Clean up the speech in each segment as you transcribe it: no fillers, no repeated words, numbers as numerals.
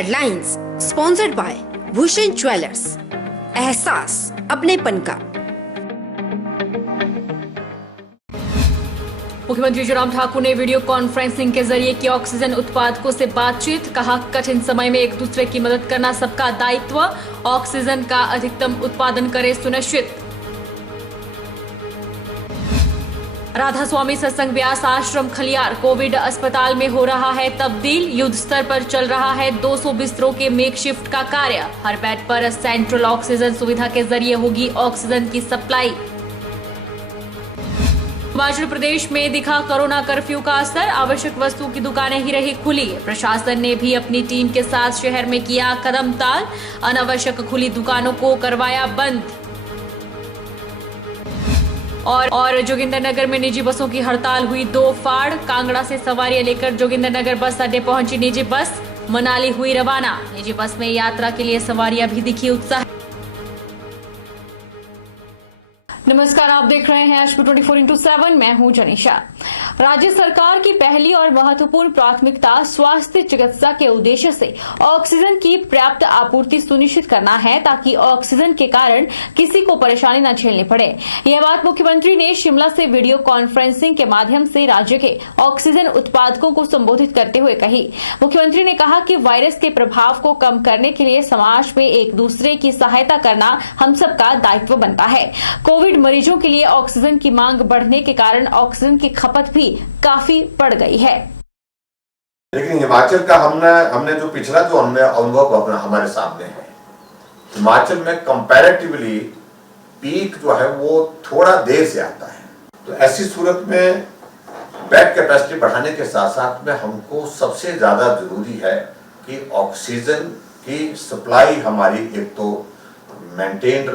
Headlines sponsored by Bhushan jewellers, एहसास अपनेपन का। मुख्यमंत्री जयराम ठाकुर ने वीडियो कॉन्फ्रेंसिंग के जरिए की ऑक्सीजन उत्पादकों से बातचीत, कहा कठिन समय में एक दूसरे की मदद करना सबका दायित्व, ऑक्सीजन का अधिकतम उत्पादन करें सुनिश्चित। राधा स्वामी सत्संग व्यास आश्रम खलियार कोविड अस्पताल में हो रहा है तब्दील, युद्ध स्तर पर चल रहा है 200 बिस्तरों के मेकशिफ्ट का कार्य, हर बेड पर सेंट्रल ऑक्सीजन सुविधा के जरिए होगी ऑक्सीजन की सप्लाई। हिमाचल प्रदेश में दिखा कोरोना कर्फ्यू का असर, आवश्यक वस्तु की दुकानें ही रही खुली, प्रशासन ने भी अपनी टीम के साथ शहर में किया कदम ताल, अनावश्यक खुली दुकानों को करवाया बंद। और जोगिंद्रनगर में निजी बसों की हड़ताल हुई 2 फाड़, कांगड़ा से सवारियां लेकर जोगिंद्रनगर बस अड्डे पहुंची निजी बस, मनाली हुई रवाना, निजी बस में यात्रा के लिए सवारियां भी दिखी उत्साह। नमस्कार, आप देख रहे हैं HP 24x7, मैं हूं जनीशा। राज्य सरकार की पहली और महत्वपूर्ण प्राथमिकता स्वास्थ्य चिकित्सा के उद्देश्य से ऑक्सीजन की पर्याप्त आपूर्ति सुनिश्चित करना है, ताकि ऑक्सीजन के कारण किसी को परेशानी न झेलनी पड़े। यह बात मुख्यमंत्री ने शिमला से वीडियो कॉन्फ्रेंसिंग के माध्यम से राज्य के ऑक्सीजन उत्पादकों को संबोधित करते हुए कही। मुख्यमंत्री ने कहा कि वायरस के प्रभाव को कम करने के लिए समाज में एक दूसरे की सहायता करना हम सबका दायित्व बनता है। कोविड मरीजों के लिए ऑक्सीजन की मांग बढ़ने के कारण ऑक्सीजन की खपत भी काफी बढ़ गई है। लेकिन हिमाचल का हमने जो पिछला जो अनुभव अपना हमारे सामने है, हिमाचल में कंपैरेटिवली पीक जो है वो थोड़ा देर से आता है। तो ऐसी सूरत में बेड कैपेसिटी बढ़ाने के साथ साथ में हमको सबसे ज्यादा जरूरी है कि ऑक्सीजन की सप्लाई हमारी एक तो मेंटेन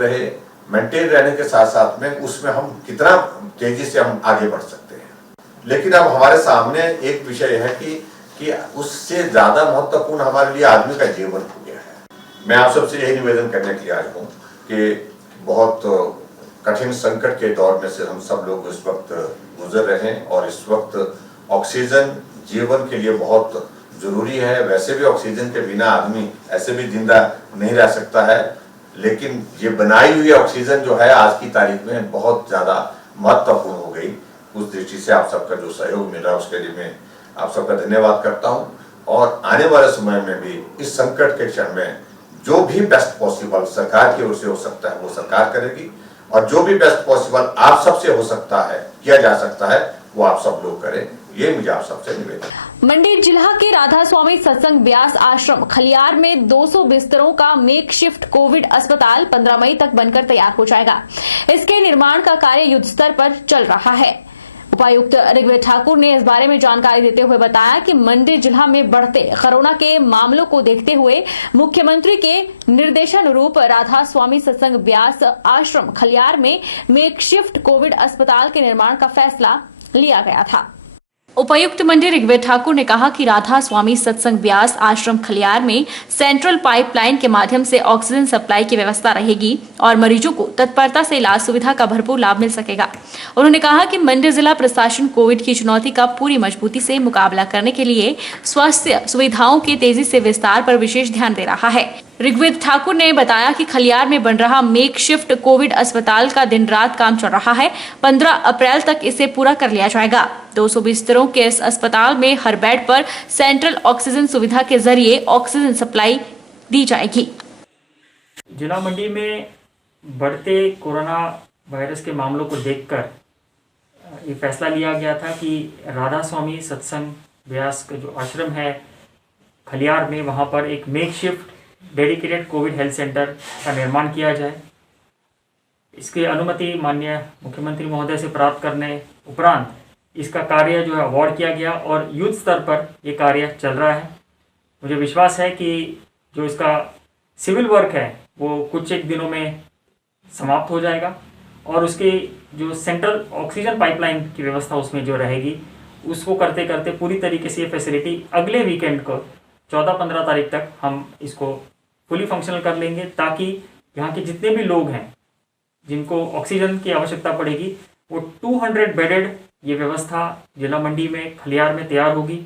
रहने के साथ साथ में उसमें हम कितना तेजी से हम आगे बढ़ सकते हैं। लेकिन अब हमारे सामने एक विषय है कि उससे ज्यादा महत्वपूर्ण हमारे लिए आदमी का जीवन हो गया है। मैं आप सबसे यही निवेदन करने के लिए आया हूँ कि बहुत कठिन संकट के दौर में से हम सब लोग इस वक्त गुजर रहे हैं और इस वक्त ऑक्सीजन जीवन के लिए बहुत जरूरी है। वैसे भी ऑक्सीजन के बिना आदमी ऐसे भी जिंदा नहीं रह सकता है, लेकिन ये बनाई हुई ऑक्सीजन जो है आज की तारीख में बहुत ज्यादा महत्वपूर्ण हो गई। उस दृष्टि से आप सबका जो सहयोग मिला उसके लिए मैं आप सबका धन्यवाद करता हूं और आने वाले समय में भी इस संकट के क्षण में जो भी बेस्ट पॉसिबल सरकार की ओर से हो सकता है वो सरकार करेगी और जो भी बेस्ट पॉसिबल आप सबसे हो सकता है, किया जा सकता है, वो आप सब लोग करें। ये मुझे आप सबसे निवेदन। मंडी जिला के राधा स्वामी सत्संग व्यास आश्रम खलियार में 200 बिस्तरों का मेकशिफ्ट कोविड अस्पताल 15 मई तक बनकर तैयार हो जाएगा। इसके निर्माण का कार्य युद्ध स्तर पर चल रहा है। उपायुक्त ऋग्वेद ठाकुर ने इस बारे में जानकारी देते हुए बताया कि मंडी जिला में बढ़ते कोरोना के मामलों को देखते हुए मुख्यमंत्री के निर्देशानुरूप राधा स्वामी सत्संग व्यास आश्रम खलियार में मेकशिफ्ट कोविड अस्पताल के निर्माण का फैसला लिया गया था। उपायुक्त मंडी ऋग्वेद ठाकुर ने कहा कि राधा स्वामी सत्संग व्यास आश्रम खलियार में सेंट्रल पाइपलाइन के माध्यम से ऑक्सीजन सप्लाई की व्यवस्था रहेगी और मरीजों को तत्परता से इलाज सुविधा का भरपूर लाभ मिल सकेगा। उन्होंने कहा कि मंडी जिला प्रशासन कोविड की चुनौती का पूरी मजबूती से मुकाबला करने के लिए स्वास्थ्य सुविधाओं के तेजी से विस्तार पर विशेष ध्यान दे रहा है। ऋग्वेद ठाकुर ने बताया कि खलियार में बन रहा मेकशिफ्ट कोविड अस्पताल का दिन रात काम चल रहा है। 15 अप्रैल तक इसे पूरा कर लिया जाएगा। 200 बिस्तरों के इस अस्पताल में हर बेड पर सेंट्रल ऑक्सीजन सुविधा के जरिए ऑक्सीजन सप्लाई दी जाएगी। जिला मंडी में बढ़ते कोरोना वायरस के मामलों को देखकर ये फैसला लिया गया था कि राधा स्वामी सत्संग व्यास का जो आश्रम है खलियार में, वहाँ पर एक makeshift dedicated Covid health centre का निर्माण किया जाए। इसकी अनुमति माननीय मुख्यमंत्री महोदय से प्राप्त करने उपरांत इसका कार्य जो है अवार्ड किया गया और युद्ध स्तर पर ये कार्य चल रहा है। मुझे विश्वास है कि जो इसका सिविल वर्क है वो कुछ एक दिनों में समाप्त हो जाएगा और उसकी जो सेंट्रल ऑक्सीजन पाइपलाइन की व्यवस्था उसमें जो रहेगी उसको करते करते पूरी तरीके से ये फैसिलिटी अगले वीकेंड को 14-15 तारीख तक हम इसको फुली फंक्शनल कर लेंगे, ताकि यहाँ के जितने भी लोग हैं जिनको ऑक्सीजन की आवश्यकता पड़ेगी वो 200 बेडेड ये व्यवस्था जिला मंडी में खलियार में तैयार होगी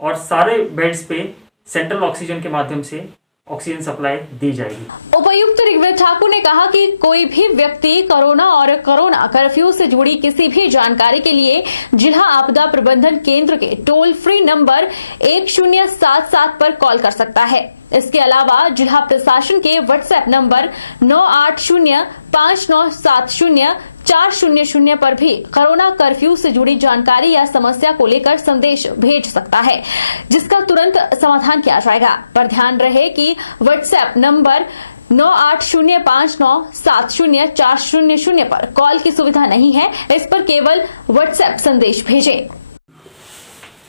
और सारे बेड्स पे सेंट्रल ऑक्सीजन के माध्यम से ऑक्सीजन सप्लाई दी जाएगी। उपायुक्त ऋग्वेद ठाकुर ने कहा कि कोई भी व्यक्ति कोरोना और कोरोना कर्फ्यू से जुड़ी किसी भी जानकारी के लिए जिला आपदा प्रबंधन केंद्र के टोल फ्री नंबर 1077 पर कॉल कर सकता है। इसके अलावा जिला प्रशासन के व्हाट्सएप नंबर 9805970400 पर भी कोरोना कर्फ्यू से जुड़ी जानकारी या समस्या को लेकर संदेश भेज सकता है, जिसका तुरंत समाधान किया जाएगा। पर ध्यान रहे कि व्हाट्सएप नंबर 9805970400 पर कॉल की सुविधा नहीं है, इस पर केवल व्हाट्सएप संदेश भेजें।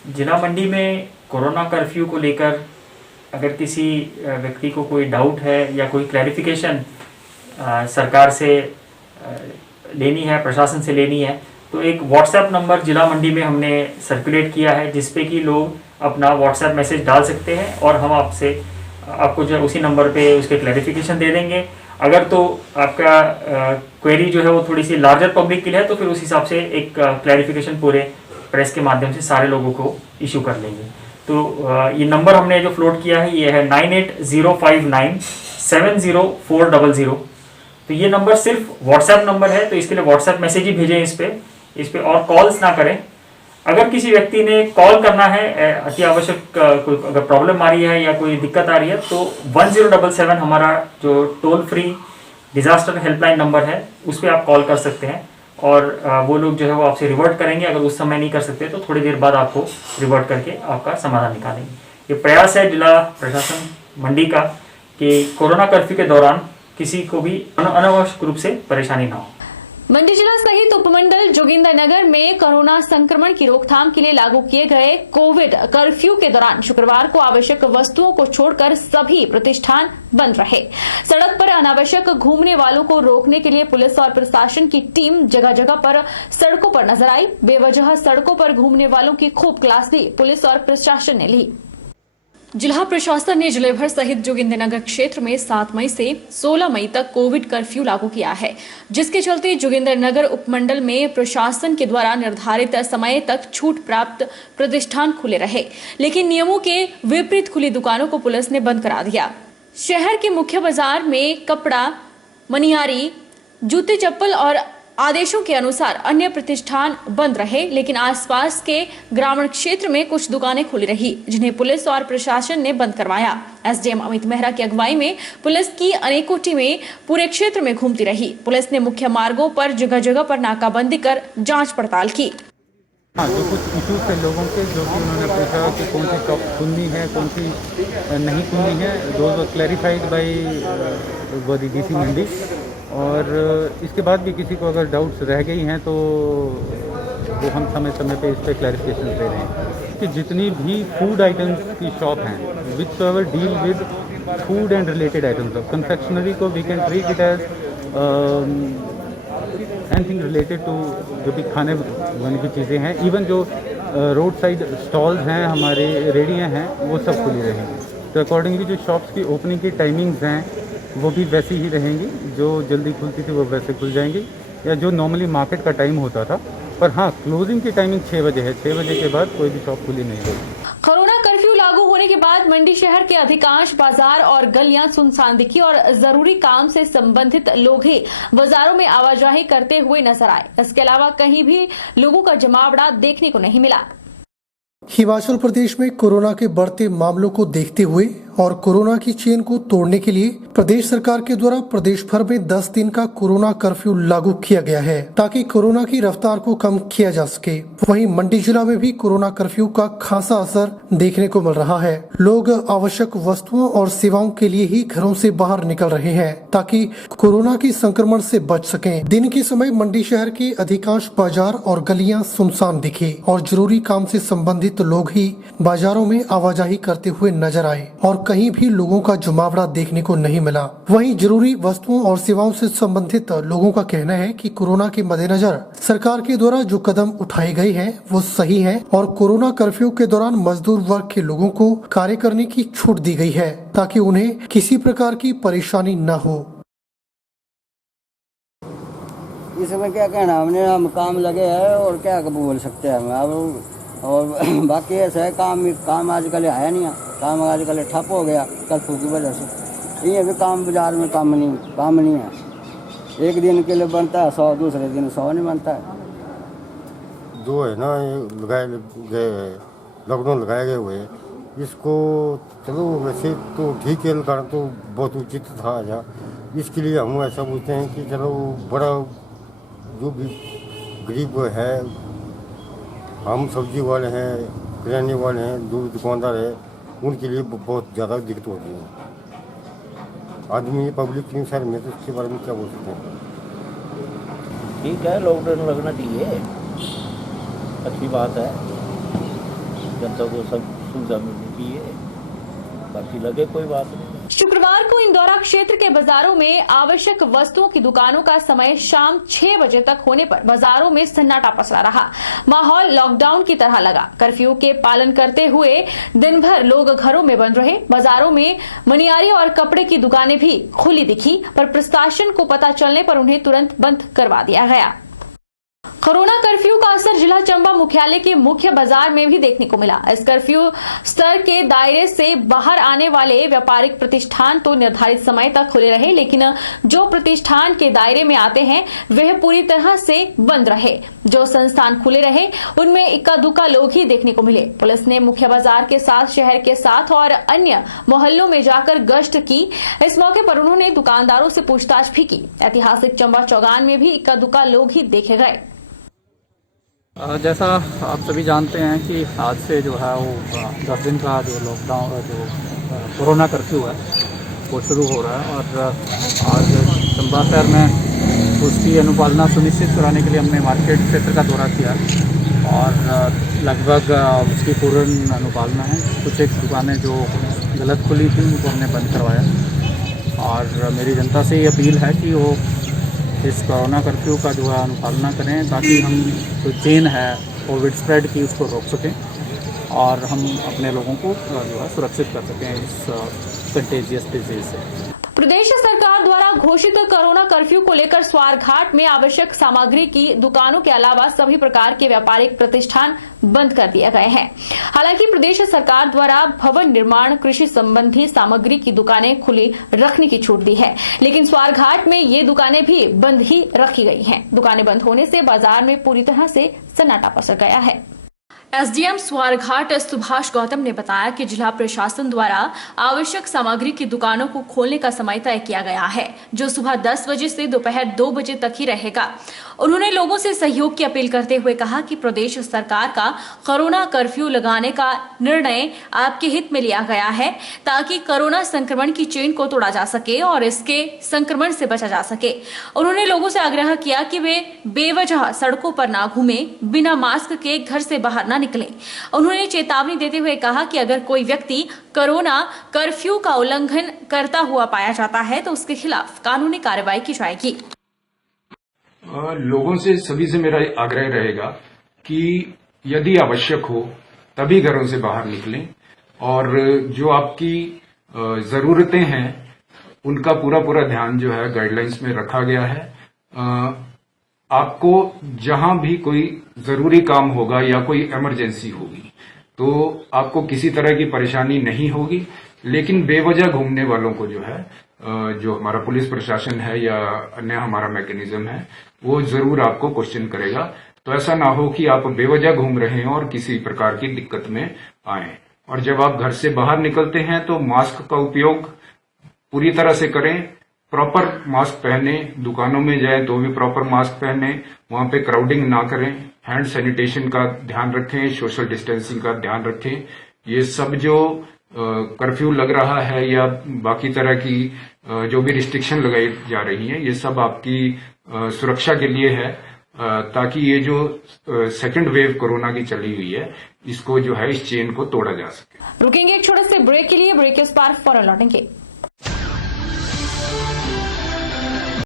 जिला मंडी में कोरोना कर्फ्यू को लेकर अगर किसी व्यक्ति को कोई डाउट है या कोई क्लैरिफिकेशन सरकार से लेनी है, प्रशासन से लेनी है, तो एक व्हाट्सएप नंबर जिला मंडी में हमने सर्कुलेट किया है, जिसपे कि लोग अपना व्हाट्सएप मैसेज डाल सकते हैं और हम आपको जो उसी नंबर पे उसके क्लैरिफिकेशन दे देंगे। अगर तो आपका क्वेरी जो है वो थोड़ी सी लार्जर पब्लिक के लिए है, तो फिर उस हिसाब से एक क्लैरिफिकेशन पूरे प्रेस के माध्यम से सारे लोगों को इशू कर लेंगे। तो ये नंबर हमने जो फ्लोट किया है ये है 9805970400। तो ये नंबर सिर्फ व्हाट्सएप नंबर है, तो इसके लिए व्हाट्सएप मैसेज ही भेजें इस पे और कॉल्स ना करें। अगर किसी व्यक्ति ने कॉल करना है, अति आवश्यक कोई अगर प्रॉब्लम आ रही है या कोई दिक्कत आ रही है, तो 1077 हमारा जो toll free disaster helpline number है उस पर आप कॉल कर सकते हैं और वो लोग जो है वो आपसे रिवर्ट करेंगे। अगर उस समय नहीं कर सकते तो थोड़ी देर बाद आपको रिवर्ट करके आपका समाधान निकालेंगे। ये प्रयास है जिला प्रशासन मंडी का कि कोरोना कर्फ्यू के दौरान किसी को भी अनावश्यक रूप से परेशानी ना हो। मंडी जिला सहित उपमंडल जोगिंदरनगर में कोरोना संक्रमण की रोकथाम के लिए लागू किए गए कोविड कर्फ्यू के दौरान शुक्रवार को आवश्यक वस्तुओं को छोड़कर सभी प्रतिष्ठान बंद रहे। सड़क पर अनावश्यक घूमने वालों को रोकने के लिए पुलिस और प्रशासन की टीम जगह जगह पर सड़कों पर नजर आई। बेवजह सड़कों पर घूमने वालों की खूब क्लास भी पुलिस और प्रशासन ने ली। जिला प्रशासन ने जिले भर सहित जोगिंदरनगर क्षेत्र में 7 मई से 16 मई तक कोविड कर्फ्यू लागू किया है, जिसके चलते जोगिंदरनगर उपमंडल में प्रशासन के द्वारा निर्धारित समय तक छूट प्राप्त प्रतिष्ठान खुले रहे, लेकिन नियमों के विपरीत खुली दुकानों को पुलिस ने बंद करा दिया। शहर के मुख्य बाजार में कपड़ा, मनिहारी, जूते चप्पल और आदेशों के अनुसार अन्य प्रतिष्ठान बंद रहे, लेकिन आसपास के ग्रामीण क्षेत्र में कुछ दुकानें खुली रही, जिन्हें पुलिस और प्रशासन ने बंद करवाया। एसडीएम अमित मेहरा की अगुवाई में पुलिस की अनेकों टीमें पूरे क्षेत्र में घूमती रही। पुलिस ने मुख्य मार्गों पर जगह जगह पर नाकाबंदी कर जांच पड़ताल की। हाँ, जो कुछ इशूज थे लोगों के, जो कि उन्होंने पूछा कि कौन सी शॉप खुलनी है, कौन सी नहीं खुलनी है, those were clarified by the DC Mandi. और इसके बाद भी किसी को अगर डाउट्स रह गई हैं तो वो हम समय समय पे इस पर क्लैरिफिकेशन दे रहे हैं कि जितनी भी फूड आइटम्स की शॉप हैं whichever deal with food and related items of confectionery को we can treat it as anything related to जो भी खाने वाने की चीज़ें हैं। इवन जो रोड साइड स्टॉल्स हैं, हमारे रेडियाँ हैं, वो सब खुली रहेंगी। तो अकॉर्डिंगली जो शॉप्स की ओपनिंग की टाइमिंग्स हैं वो भी वैसी ही रहेंगी, जो जल्दी खुलती थी वो वैसे खुल जाएंगी, या जो नॉर्मली मार्केट का टाइम होता था। पर हाँ, क्लोजिंग की टाइमिंग 6 बजे है, 6 बजे के बाद कोई भी शॉप खुली नहीं होगी। कोरोना कर्फ्यू लागू होने के बाद मंडी शहर के अधिकांश बाजार और गलियां सुनसान दिखी और जरूरी काम से संबंधित लोग ही बाजारों में आवाजाही करते हुए नजर आए। इसके अलावा कहीं भी लोगों का जमावड़ा देखने को नहीं मिला। हिमाचल प्रदेश में कोरोना के बढ़ते मामलों को देखते हुए और कोरोना की चेन को तोड़ने के लिए प्रदेश सरकार के द्वारा प्रदेश भर में 10 दिन का कोरोना कर्फ्यू लागू किया गया है, ताकि कोरोना की रफ्तार को कम किया जा सके। वहीं मंडी जिला में भी कोरोना कर्फ्यू का खासा असर देखने को मिल रहा है। लोग आवश्यक वस्तुओं और सेवाओं के लिए ही घरों से बाहर निकल रहे हैं, ताकि कोरोना की संक्रमण से बच सकें। दिन के समय मंडी शहर के अधिकांश बाजार और गलियां सुनसान दिखे और जरूरी काम से संबंधित लोग ही बाजारों में आवाजाही करते हुए नजर आए और कहीं भी लोगों का जमावड़ा देखने को नहीं मिला। वहीं जरूरी वस्तुओं और सेवाओं से संबंधित लोगों का कहना है कि कोरोना के मद्देनजर सरकार के द्वारा जो कदम उठाए गए हैं वो सही है और कोरोना कर्फ्यू के दौरान मजदूर वर्ग के लोगों को कार्य करने की छूट दी गई है, ताकि उन्हें किसी प्रकार की परेशानी न हो। इस समय क्या कहना, हमने हम काम लगे हैं और क्या बोल सकते हैं हम अब। और बाकी ऐसा है, काम आजकल आया नहीं है। काम आजकल ठप हो गया कर्फ्यू की वजह से। ये भी काम बाजार में काम नहीं है। एक दिन के लिए बनता है 100, दूसरे दिन 100 नहीं बनता है। जो है ना ये लगाए गए लॉकडाउन लगाए गए हुए, इसको चलो वैसे तो ठीक है, लगाना तो बहुत उचित था। इसके लिए हम ऐसा बोलते हैं कि चलो बड़ा जो भी गरीब है, हम सब्जी वाले हैं, किराने वाले हैं, जो दुकानदार है, उनके लिए बहुत ज़्यादा दिक्कत होती है। आदमी पब्लिक के शहर में तो इसके बारे में क्या बोल सकते हैं? ठीक है, लॉकडाउन लगना चाहिए, अच्छी बात है, जनता को सब सुविधा मिलनी चाहिए, बाकी लगे कोई बात नहीं। शुक्रवार को इंदौरा क्षेत्र के बाजारों में आवश्यक वस्तुओं की दुकानों का समय शाम 6 बजे तक होने पर बाजारों में सन्नाटा पसरा रहा। माहौल लॉकडाउन की तरह लगा। कर्फ्यू के पालन करते हुए दिन भर लोग घरों में बंद रहे। बाजारों में मनियारी और कपड़े की दुकानें भी खुली दिखी, पर प्रशासन को पता चलने पर उन्हें तुरंत बंद करवा दिया गया। कोरोना कर्फ्यू का असर जिला चंबा मुख्यालय के मुख्य बाजार में भी देखने को मिला। इस कर्फ्यू स्तर के दायरे से बाहर आने वाले व्यापारिक प्रतिष्ठान तो निर्धारित समय तक खुले रहे, लेकिन जो प्रतिष्ठान के दायरे में आते हैं वह पूरी तरह से बंद रहे। जो संस्थान खुले रहे उनमें इक्का दुक्का लोग ही देखने को मिले। पुलिस ने मुख्य बाजार के साथ शहर के साथ और अन्य मोहल्लों में जाकर गश्त की। इस मौके पर उन्होंने दुकानदारों से पूछताछ भी की। ऐतिहासिक चंबा चौगान में भी इक्का दुक्का लोग ही देखे गए। जैसा आप सभी जानते हैं कि आज से जो है वो 10 दिन का जो लॉकडाउन जो कोरोना कर्फ्यू है वो शुरू हो रहा है, और आज चंबा शहर में उसकी अनुपालना सुनिश्चित कराने के लिए हमने मार्केट क्षेत्र का दौरा किया और लगभग उसकी पूर्ण अनुपालना है। कुछ एक दुकानें जो गलत खुली थी उनको हमने बंद करवाया, और मेरी जनता से ये अपील है कि वो इस कोरोना कर्फ्यू का जो है अनुपालना करें, ताकि हम जो चेन है कोविड स्प्रेड की उसको रोक सकें और हम अपने लोगों को जो है सुरक्षित कर सकें इस कंटेजियस डिजीज से। प्रदेश सरकार द्वारा घोषित कोरोना कर्फ्यू को लेकर स्वारघाट में आवश्यक सामग्री की दुकानों के अलावा सभी प्रकार के व्यापारिक प्रतिष्ठान बंद कर दिए गए हैं। हालांकि प्रदेश सरकार द्वारा भवन निर्माण, कृषि संबंधी सामग्री की दुकानें खुली रखने की छूट दी है, लेकिन स्वारघाट में ये दुकानें भी बंद ही रखी गई हैं। दुकानें बंद होने से बाजार में पूरी तरह से सन्नाटा पसर गया है। एसडीएम स्वारघाट सुभाष गौतम ने बताया कि जिला प्रशासन द्वारा आवश्यक सामग्री की दुकानों को खोलने का समय तय किया गया है, जो सुबह 10 बजे से दोपहर 2 बजे तक ही रहेगा। उन्होंने लोगों से सहयोग की अपील करते हुए कहा कि प्रदेश सरकार का कोरोना कर्फ्यू लगाने का निर्णय आपके हित में लिया गया है, ताकि कोरोना संक्रमण की चेन को तोड़ा जा सके और इसके संक्रमण से बचा जा सके। उन्होंने लोगों से आग्रह किया कि वे बेवजह सड़कों पर ना घूमें, बिना मास्क के घर से बाहर न निकले। उन्होंने चेतावनी देते हुए कहा कि अगर कोई व्यक्ति कोरोना कर्फ्यू का उल्लंघन करता हुआ पाया जाता है तो उसके खिलाफ कानूनी कार्रवाई की जाएगी। लोगों से सभी से मेरा आग्रह रहेगा कि यदि आवश्यक हो तभी घरों से बाहर निकलें, और जो आपकी जरूरतें हैं उनका पूरा ध्यान जो है गाइडलाइंस में रखा गया है। आपको जहां भी कोई जरूरी काम होगा या कोई इमरजेंसी होगी तो आपको किसी तरह की परेशानी नहीं होगी, लेकिन बेवजह घूमने वालों को जो है जो हमारा पुलिस प्रशासन है या अन्य हमारा मैकेनिज्म है वो जरूर आपको क्वेश्चन करेगा। तो ऐसा ना हो कि आप बेवजह घूम रहे हैं और किसी प्रकार की दिक्कत में आए। और जब आप घर से बाहर निकलते हैं तो मास्क का उपयोग पूरी तरह से करें, प्रॉपर मास्क पहने, दुकानों में जाए तो भी प्रॉपर मास्क पहने, वहां पे क्राउडिंग ना करें, हैंड सैनिटेशन का ध्यान रखें, सोशल डिस्टेंसिंग का ध्यान रखें। ये सब जो कर्फ्यू लग रहा है या बाकी तरह की जो भी रिस्ट्रिक्शन लगाई जा रही है ये सब आपकी सुरक्षा के लिए है, ताकि ये जो सेकंड वेव कोरोना की चली हुई है इसको जो है इस चेन को तोड़ा जा सके। रुकेंगे एक छोटे से ब्रेक के लिए, ब्रेक के उस पार फौरन लौटेंगे।